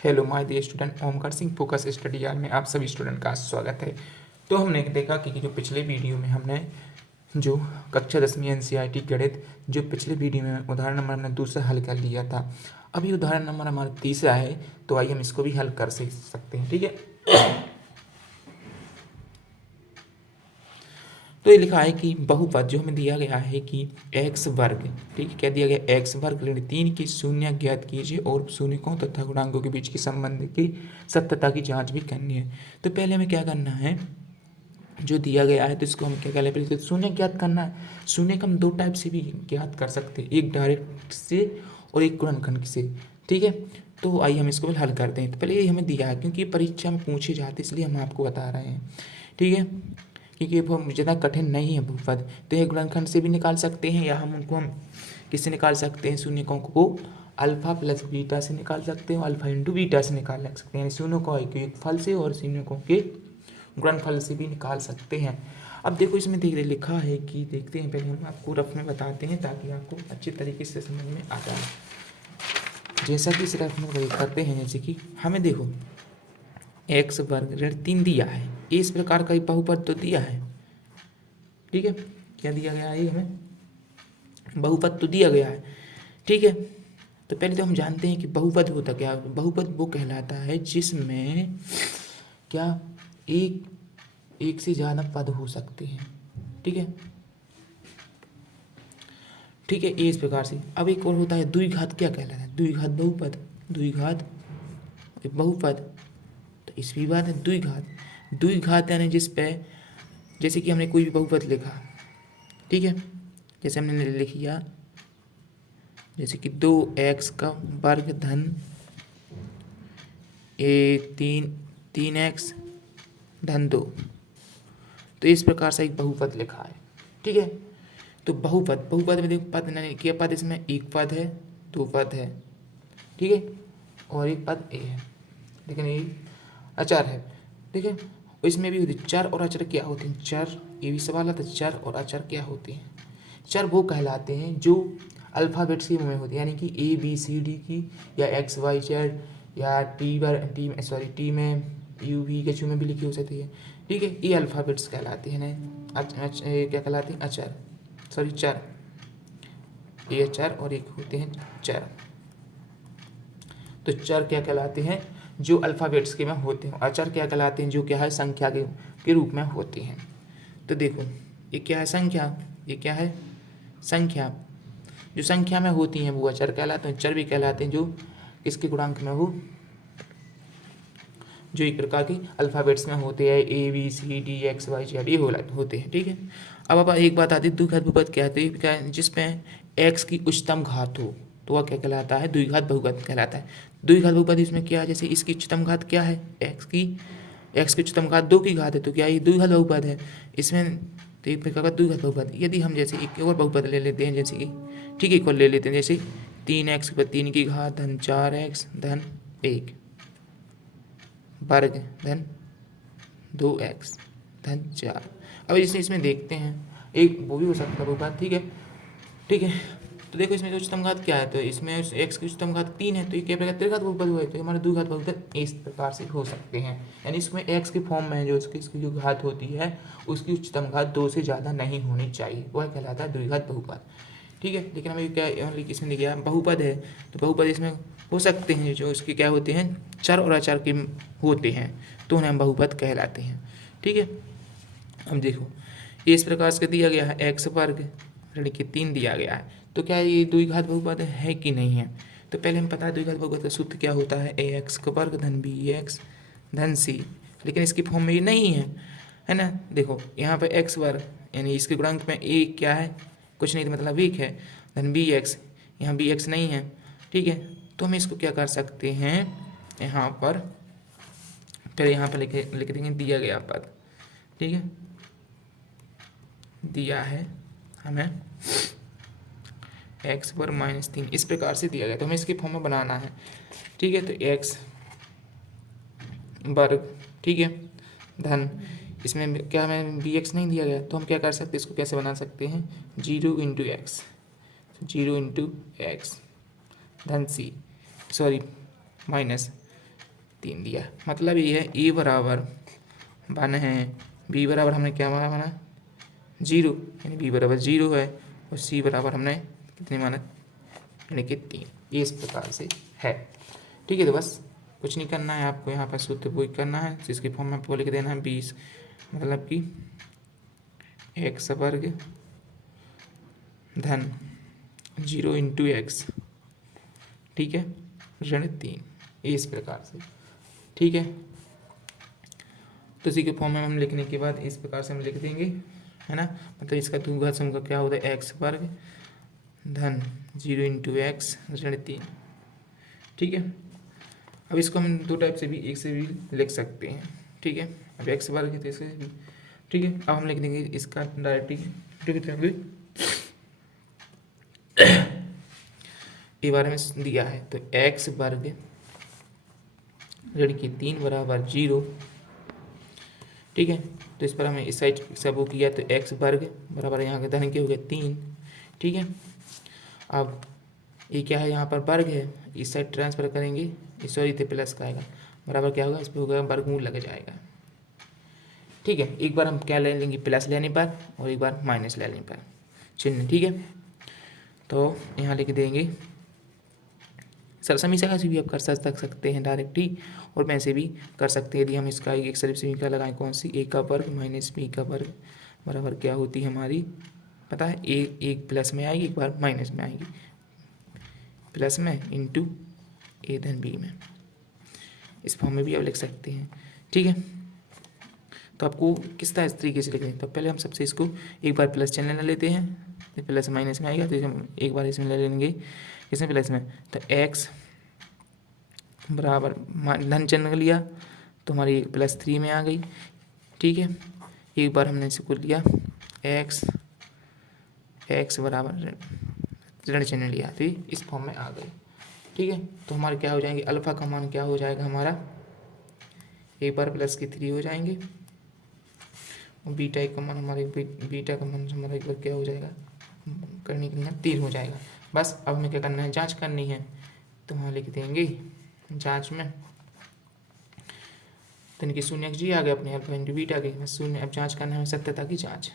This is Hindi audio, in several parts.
Hello my dear student, Omkar Singh focus study यार में आप सभी स्टूडेंट का स्वागत है। तो हमने देखा कि जो पिछले वीडियो में हमने जो कक्षा 10वीं एनसीईआरटी गणित जो पिछले वीडियो में उदाहरण नंबर हमने दूसरा हल कर लिया था। अभी उदाहरण नंबर हमारा तीसरा है, तो आइए हम इसको भी हल कर सकते हैं। ठीक है, तो ये लिखा है कि बहुपद जो हमें दिया गया है कि एक्स वर्ग, ठीक है, क्या दिया गया, एक्स वर्ग ऋण 3 की शून्य ज्ञात कीजिए और शून्यकों तथा गुणांकों के बीच के संबंध की सत्यता की जांच भी करनी है। तो पहले हमें क्या करना है, जो दिया गया है तो इसको हम क्या करें, पहले शून्य ज्ञात करना है। शून्य को हम दो टाइप से भी ज्ञात कर सकते हैं, एक डायरेक्ट से और एक गुणनखंड से। ठीक है, तो आइए हम इसको हल करते हैं। तो पहले ये हमें दिया है क्योंकि परीक्षा में पूछे जाते इसलिए हम आपको बता रहे हैं। ठीक है, क्योंकि वो ज़्यादा कठिन नहीं है बहुपद, तो ये गुणनखंड से भी निकाल सकते हैं या हम किससे निकाल सकते हैं, शून्यकों को अल्फा प्लस बीटा से निकाल सकते हैं, अल्फा इंटू बीटा से निकाल सकते हैं, शून्यकों के फल से और शून्यकों के गुणनफल से भी निकाल सकते हैं। अब देखो इसमें लिखा है कि देखते हैं, पहले हम आपको रफ में बताते हैं ताकि आपको अच्छे तरीके से समझ में आ जाए। जैसा कि इस रफ में करते हैं, जैसे कि हमें देखो एक्स वर्ग ऋण 3 दिया है, इस प्रकार का बहुपद तो दिया है। ठीक है, क्या दिया गया है, हमें बहुपद तो दिया गया है। ठीक है, तो पहले तो हम जानते हैं कि बहुपद होता क्या है। बहुपद वो कहलाता है जिसमें क्या एक से ज़्यादा पद हो सकते हैं। ठीक है, ठीक है, ये इस प्रकार से। अब एक और होता है द्विघात, क्या कहलाता है, द्विघात बहुपद, द्विघात बहुपद। तो इस भी बात है द्विघात, द्विघात यानी जिस पे, जैसे कि हमने कोई भी बहुपद लिखा, ठीक है, जैसे हमने लिख लिया, जैसे कि 2x का वर्ग धन 3x धन 2, तो इस प्रकार से एक बहुपद लिखा है। ठीक है, तो बहुपद में देखो पद नहीं किया, पद इसमें एक पद है, दो पद है, ठीक है, और एक पद ए है, लेकिन ये अचर है। ठीक है, इसमें भी होती चर और अचर क्या होते हैं, चर, ये भी सवाल आता है, चर और अचर क्या होते हैं। चर वो कहलाते हैं जो अल्फ़ाबेट्स की में होती है, यानी कि ABCD की, या XYZ, या टी में UV के में भी लिखी हो सकती है। ठीक है, ये अल्फ़ाबेट्स कहलाते हैं ना, क्या कहलाते हैं, अचर, सॉरी चर, ये चर और एक होते हैं चर। तो चर क्या कहलाते हैं, जो अल्फ़ाबेट्स के में होते हैं। अचर क्या कहलाते हैं, जो क्या है, संख्या के रूप में होते हैं। तो देखो ये क्या है, संख्या, ये क्या है, संख्या, जो संख्या में होती हैं वो अचर कहलाते हैं। चर भी कहलाते हैं जो किसके गुणांक में हो, जो एक प्रकार के अल्फ़ाबेट्स में होते हैं, ABCD XYZ ये होते हैं। ठीक है, अब एक बात आती है, द्विघात बहुपद क्या है, क्या है, जिसमें x की उच्चतम घात हो तो वह क्या कहलाता है, द्विघात बहुपद कहलाता है। द्विघात बहुपद इसमें क्या है, जैसे इसकी उच्चतम घात क्या है, x की उच्चतम घात 2 की घात है, तो क्या ये द्विघात बहुपद है। इसमें तो एक प्रकार का द्विघात बहुपद। यदि हम जैसे एक और बहुपद ले लेते हैं, जैसे कि ठीक है, एक और ले लेते हैं, जैसे 3x पर 3 की घात धन 4x धन 1 वर्ग धन 2x धन 4। अब इसमें देखते हैं, एक वो भी हो सकता है बहुपद। ठीक है, ठीक है, तो देखो इसमें उच्चतम घात क्या है, तो इसमें x की उच्चतम घात 3 है, तो ये क्या प्रकार त्रिघात बहुपद हुआ है, तो हमारे द्विघात बहुपद इस प्रकार से हो सकते हैं। यानी इसमें x के फॉर्म में जो इसकी जो घात होती है उसकी उच्चतम घात 2 से ज़्यादा नहीं होनी चाहिए, वह कहलाता है द्विघात बहुपद। ठीक है, लेकिन अभी क्या इसमें लिखा बहुपद है, तो बहुपद इसमें हो सकते हैं जो इसके क्या होते हैं, चर और अचर के होते हैं, तो उन्हें हम बहुपद कहलाते हैं। ठीक है, अब देखो इस प्रकार से दिया गया है, एक्स वर्ग ऋण के 3 दिया गया है, तो क्या ये द्विघात बहुपद है कि नहीं है। तो पहले हम पता है द्विघात बहुपद का सूत्र क्या होता है, AX का वर्ग धन BX धन C, लेकिन इसकी फॉर्म में ये नहीं है ना। देखो यहाँ पे एक्स वर्ग यानी इसके गुणांक में a क्या है, कुछ नहीं, तो मतलब 1 है, धन BX, यहाँ BX नहीं है। ठीक है, तो हम इसको क्या कर सकते हैं, यहाँ पर पहले यहाँ पर लिख देंगे दिया गया पद। ठीक है, दिया है हमें x पर -3 इस प्रकार से दिया गया, तो हमें इसके फॉर्म में बनाना है। ठीक है, तो x वर्ग, ठीक है, धन, इसमें क्या हमें BX नहीं दिया गया, तो हम क्या कर सकते हैं, इसको कैसे बना सकते हैं, 0 इंटू एक्स, 0 इंटू एक्स धन C, सॉरी माइनस 3 दिया। मतलब ये है ए बराबर 1 है, बी बराबर हमने क्या माना 0, यानी बी बराबर 0 है, और सी बराबर हमने कितने माना यानी कि 3। ये इस प्रकार से है। ठीक है, तो बस कुछ नहीं करना है आपको, यहाँ पर सूत्र वही करना है जिसके फॉर्म में आपको लिख देना है 20, मतलब कि एक्स वर्ग धन 0 इंटू एक्स, ठीक है, ऋण 3, इस प्रकार से। ठीक है, तो इसी के फॉर्म में हम लिखने के बाद इस प्रकार से हम लिख देंगे, है ना। मतलब इसका द्विघात समूह क्या होता है, एक्स वर्ग धन 0 इंटू एक्स ऋण 3। ठीक है, अब इसको हम दो टाइप से भी, एक से भी लिख सकते हैं। ठीक है, अब एक्स वर्ग है तो इससे भी। ठीक है, अब हम लिख देंगे इसका डायरेक्टली के बारे में दिया है, तो एक्स वर्ग ऋण की 3 बराबर 0। ठीक है, तो इस पर हमें इस साइड सब वो किया, तो एक्स वर्ग बराबर यहाँ के धन के हो गए 3। ठीक है, अब ये क्या है, यहाँ पर वर्ग है, इस साइड ट्रांसफर करेंगे, सॉरी थे प्लस का आएगा, बराबर क्या होगा, इस पर होगा वर्गमूल लग जाएगा। ठीक है, एक बार हम क्या ले लेंगे प्लस लेने पर, और एक बार माइनस लेने पर चिन्ह। ठीक है, तो यहाँ लिख देंगे समीक्षा से भी आप कर सकते हैं डायरेक्ट ही, और मैं से भी कर सकते हैं। यदि हम इसका एक सरल समीक्षा लगाएं, कौन सी, ए का वर्ग माइनस बी का वर्ग बराबर क्या होती है हमारी, पता है, एक प्लस में आएगी, एक बार माइनस में आएगी, प्लस में इंटू ए धन बी में, इस फॉर्म में भी आप लिख सकते हैं। ठीक है, तो आपको किस तरह इस तरीके से लिखना है, तो पहले हम सबसे इसको एक बार प्लस चिन्ह ले लेते हैं, तो प्लस माइनस में आएगा, तो हम एक बार इसमें ले लेंगे, इसमें प्लस में, तो एक्स बराबर धन चिन्ह लिया तो हमारी +3 में आ गई। ठीक है, एक बार हमने इसको लिया एक्स बराबर ऋण चिन्ह लिया, तो इस फॉर्म में आ गई। ठीक है, तो हमारे क्या हो जाएंगे, अल्फा का मान क्या हो जाएगा हमारा, एक बार +3 हो जाएंगे, और बीटा का मान हमारे बीटा का मान हमारा एक बार क्या हो जाएगा, करने के लिए 3 हो जाएगा। बस अब हमें क्या करना है, जांच करनी है, तो वहाँ लिख देंगे जांच में, तो इनकी शून्य जी आ गया अपने अल्फा इंटू बीटा के, बस शून्य। अब जांच करना है सत्यता की जांच,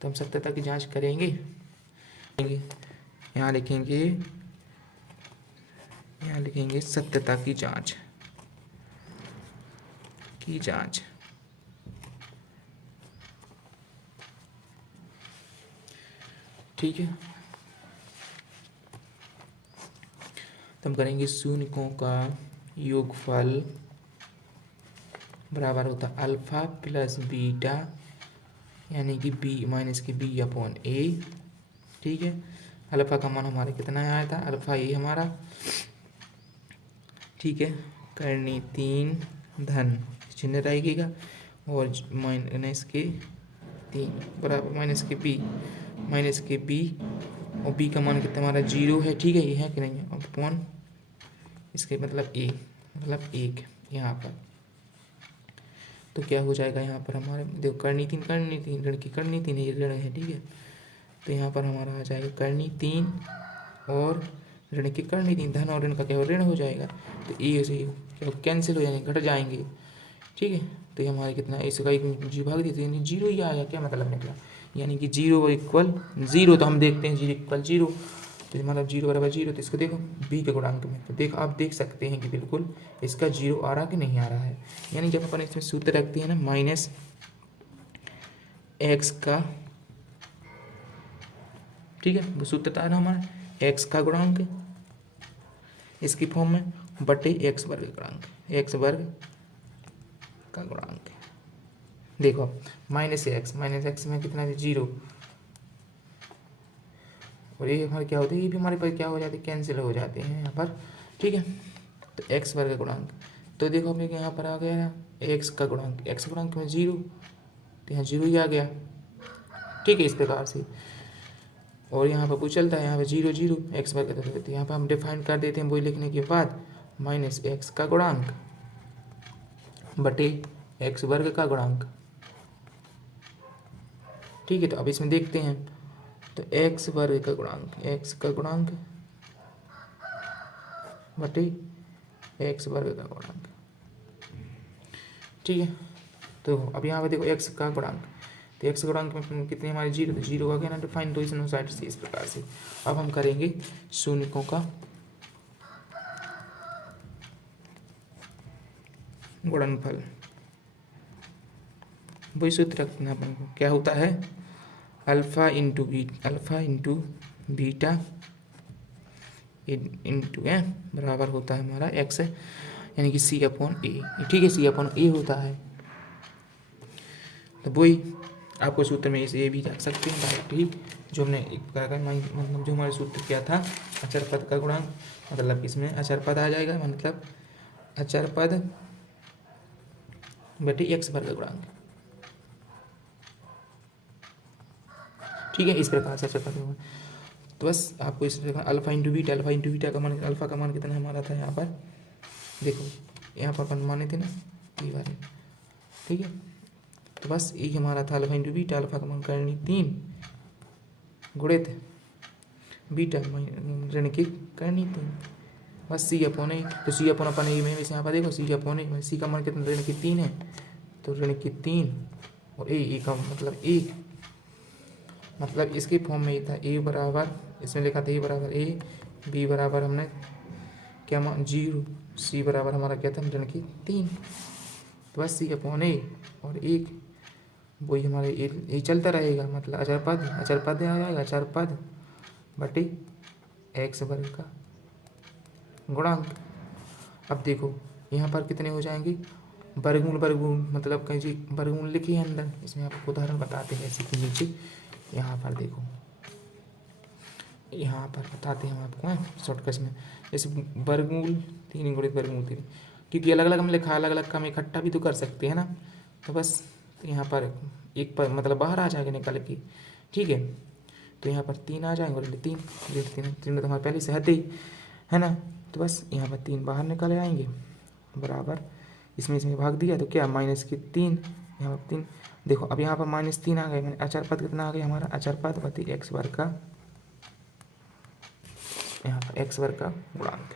तो हम सत्यता की जांच करेंगे, यहाँ लिखेंगे सत्यता की जांच ठीक है, तो हम करेंगे शून्यों का योगफल बराबर होता है अल्फा प्लस बीटा, यानी कि बी माइनस की बी अपॉन ए। ठीक है, अल्फा का मान हमारे कितना आया था, अल्फा ए हमारा, ठीक है, करनी 3 धन चिन्ह रहेगा, और माइनस के 3 बराबर माइनस के बी, और बी का मान कितना हमारा 0 है। ठीक है, ये है कि नहीं है, अपॉन इसके मतलब ए, मतलब 1 यहाँ पर, तो क्या हो जाएगा यहाँ पर हमारे, देखो करनी तीन ऋण की करनी 3 ये ऋण है। ठीक है, तो यहाँ पर हमारा आ जाएगा करनी 3 और ऋण की करनी 3, धन और ऋण का क्या ऋण हो जाएगा, तो ए से क्या कैंसिल हो जाएंगे, घट जाएंगे। ठीक है, तो ये हमारे कितना, इसका एक जी भाग देते हैं, 0 ही आया, क्या मतलब निकला, यानी कि 0 इक्वल 0, तो हम देखते हैं 0 इक्वल 0, तो मतलब 0 बराबर 0, तो इसको देखो बी के गुणांक में, तो देखो आप देख सकते हैं कि बिल्कुल इसका 0 आ रहा कि नहीं आ रहा है, यानी जब अपन इसमें सूत्र रखते हैं ना माइनस एक्स का, ठीक है, वो सूत्र था ना हमारा एक्स का गुणांक इसकी फॉर्म में बटे एक्स वर्ग गुणांक, एक्स वर्ग का गुणांक, देखो माइनस एक्स में कितना है 0, और ये हमारे क्या होते हैं, ये भी हमारे पास क्या हो जाते हैं, कैंसिल हो जाते हैं यहाँ पर। ठीक है, तो एक्स वर्ग गुणांक, तो देखो अपने यहाँ पर आ गया ना एक्स का गुणांक, एक्स गुणांक में 0, तो यहाँ 0 ही आ गया। ठीक है, इस प्रकार से, और यहाँ पर कुछ चलता है, यहाँ पर 0 0 एक्स वर्ग, तो यहाँ पर हम डिफाइन कर देते हैं वही लिखने के बाद माइनस एक्स का गुणांक बटे एक्स वर्ग का गुणांक। ठीक है, तो अब इसमें देखते हैं, तो एक्स वर्ग का गुणांक, एक्स का गुणांक बटे एक्स वर्ग का गुणांक। ठीक है, तो अब यहाँ पे देखो एक्स का गुणांक, तो एक्स गुणांक में कितने हमारे जीरो, तो जीरो का क्या ना डिफाइन, तो इस साइड से इस प्रकार से। अब हम करेंगे शून्यकों का गुणनफल। वही सूत्र रखना अपन को, क्या होता है अल्फा इंटू बीटा इंटू बराबर होता है हमारा एक्स, यानी कि सी अपॉन ए। ठीक है, सी अपॉन ए होता है। तो वही आपको सूत्र में इसे भी रख सकते हैं डायरेक्ट ही, जो हमने मतलब जो हमारे सूत्र किया था अचर पद का गुणांक, मतलब इसमें अचर पद आ जाएगा, मतलब अचर पद बटे एक्स वर्ग का गुणांक। ठीक है, इस प्रकार से अचर पद। तो बस आपको इस प्रकार अल्फा इंटू बीटा का मान, अल्फा का मान कितना हमारा था यहाँ पर, देखो यहाँ पर अपन माने थे ना ये वाले। ठीक है, तो बस ये हमारा था अल्फा इंटू बीटा, अल्फा का मान करनी 3 गुणित बीटा ऋण की करनी 3, बस सी अपॉन ए। तो सी अपॉन अपन ए में यहाँ पर देखो सी अपॉन ए, सी का मान कितना ऋण की 3 है, तो ऋण की 3 और ए का मतलब 1, मतलब इसके फॉर्म में ही था ए बराबर, इसमें लिखा था ए बराबर ए, बी बराबर हमने क्या मान 0, सी बराबर हमारा क्या था ऋण की 3, तो बस सी अपॉन ए और 1, वही हमारे ये चलता रहेगा, मतलब अचर पद आ जाएगा, अचर पद बटे एक्स वर्ग का गुणांक। अब देखो यहाँ पर कितने हो जाएंगे, वर्गमूल मतलब कहीं जी वर्गमूल लिखी है अंदर, इसमें आपको उदाहरण बताते हैं ऐसे कि नीचे यहाँ पर देखो, यहाँ पर बताते हैं हम आपको शॉर्टकट में, जैसे वर्गमूल 3 गुणित वर्गमूल 3, क्योंकि अलग अलग हम लिखा, अलग अलग का हम इकट्ठा भी तो कर सकते हैं ना, तो बस तो यहाँ पर एक पर मतलब बाहर आ जाएगा निकल के। ठीक है, तो यहाँ पर 3 आ जाएंगे और 3 तो हमारे पहले से हद ही है ना, तो बस यहाँ पर 3 बाहर निकल आएंगे बराबर, इसमें भाग दिया तो क्या माइनस के 3, यहाँ पर 3, देखो अब यहाँ पर -3 आ गए, मैंने अचर पद कितना आ गया हमारा, अचर पद बटे एक्स वर्ग का, यहाँ पर एक्स वर्ग का गुणांक,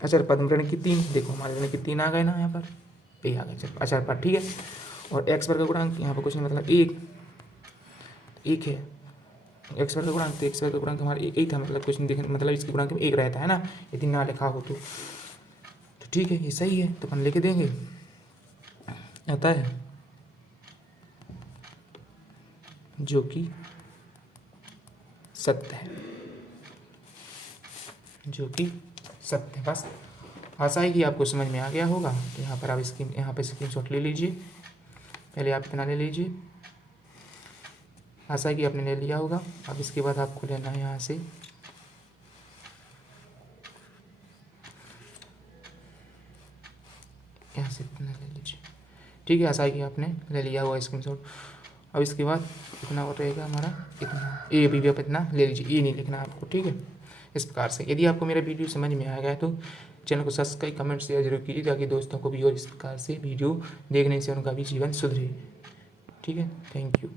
अचर पद ऋण की 3, देखो हमारे ऋण की 3 आ गए ना यहाँ पर, ये आ गए अचर पद। ठीक है, और एक्स वर्ग का गुणांक यहाँ पर कुछ नहीं, मतलब 1 है एक्स वर्ग का गुणांक, तो एक्स वर्ग का गुणांक हमारा 1 था, मतलब कुछ नहीं देखने, मतलब इसके गुणांक में 1 रहता है ना, यदि ना लिखा हो तो ठीक है, ये सही है, तो अपन लिख देंगे आता है जो कि सत्य है, जो कि सत्य। बस आशा है कि आपको समझ में आ गया होगा। तो यहाँ पर आप यहाँ पे स्क्रीनशॉट ले लीजिए, पहले आप इतना ले लीजिए, आशा है कि आपने ले लिया होगा। अब इसके बाद आपको लेना है यहाँ से इतना ले लीजिए। ठीक है, आशा है कि आपने ले लिया होगा स्क्रीनशॉट। अब इसके बाद इतना और रहेगा हमारा, इतना ए भी आप इतना ले लीजिए, ये नहीं लिखना आपको। ठीक है, इस प्रकार से यदि आपको मेरा वीडियो समझ में आ गया तो चैनल को सब्सक्राइब कमेंट शेयर जरूर कीजिए, ताकि दोस्तों को भी और इस प्रकार से वीडियो देखने से उनका भी जीवन सुधरे। ठीक है, थैंक यू।